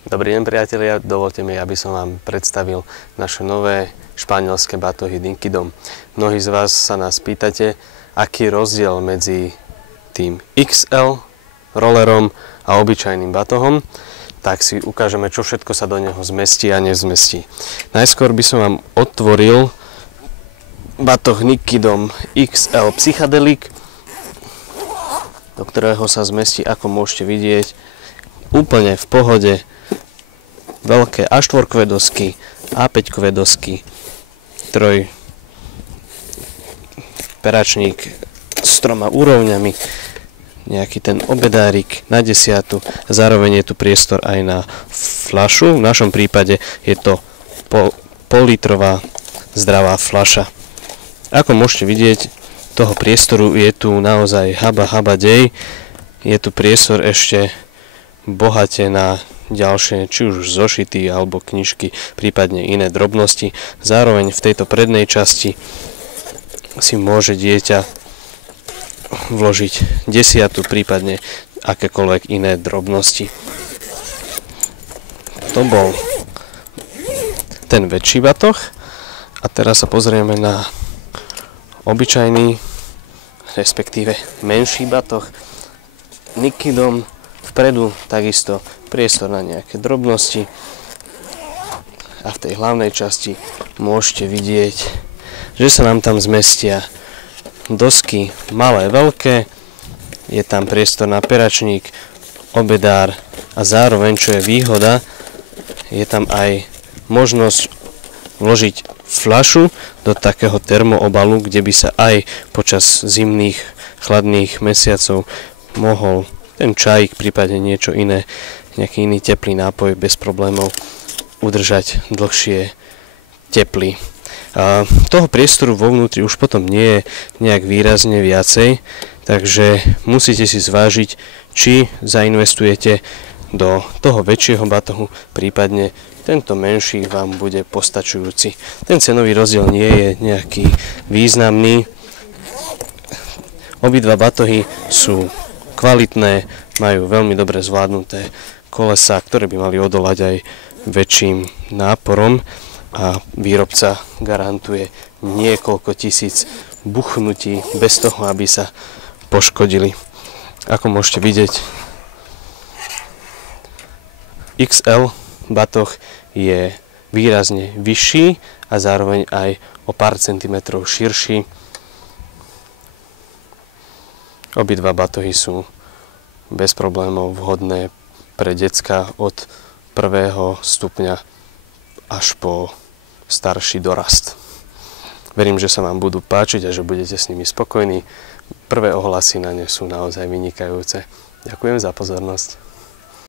Dobrý deň priatelia, dovolte mi, aby som vám predstavil naše nové španielské batohy Dinky Dom. Mnohí z vás sa nás pýtate, aký je rozdiel medzi tým XL rollerom a obyčajným batohom, tak si ukážeme, čo všetko sa do neho zmestí a nezmestí. Najskôr by som vám otvoril batoh Dinky Dom XL Psychedelic, do ktorého sa zmestí, ako môžete vidieť, úplne v pohode veľké A4-kové dosky, A5-kové dosky, peračník s 3 úrovňami, nejaký ten obedárik na 10, zároveň je tu priestor aj na fľašu. V našom prípade je to pol-litrová zdravá fľaša. Ako môžete vidieť, toho priestoru je tu naozaj haba dej. Je tu priestor ešte bohate na ďalšie, či už zošity alebo knižky, prípadne iné drobnosti. Zároveň v tejto prednej časti si môže dieťa vložiť 10, prípadne akékoľvek iné drobnosti. To bol ten väčší batoh a teraz sa pozrieme na obyčajný, respektíve menší batoh Dinky Dom. Vpredu takisto priestor na nejaké drobnosti a v tej hlavnej časti môžete vidieť, že sa nám tam zmestia dosky malé, veľké, je tam priestor na peračník, obedár a zároveň, čo je výhoda, je tam aj možnosť vložiť fľašu do takého termoobalu, kde by sa aj počas zimných chladných mesiacov mohol ten čajík, prípadne niečo iné, nejaký iný teplý nápoj bez problémov udržať dlhšie teplý. A toho priestoru vo vnútri už potom nie je nejak výrazne viacej, takže musíte si zvážiť, či zainvestujete do toho väčšieho batohu, prípadne tento menší vám bude postačujúci. Ten cenový rozdiel nie je nejaký významný. Obidva batohy sú kvalitné, majú veľmi dobre zvládnuté kolesá, ktoré by mali odolať aj väčším náporom a výrobca garantuje niekoľko tisíc buchnutí bez toho, aby sa poškodili. Ako môžete vidieť, XL batoh je výrazne vyšší a zároveň aj o pár centimetrov širší. Obidva batohy sú bez problémov vhodné pre decka od 1. stupňa až po starší dorast. Verím, že sa vám budú páčiť a že budete s nimi spokojní. Prvé ohlasy na ne sú naozaj vynikajúce. Ďakujem za pozornosť.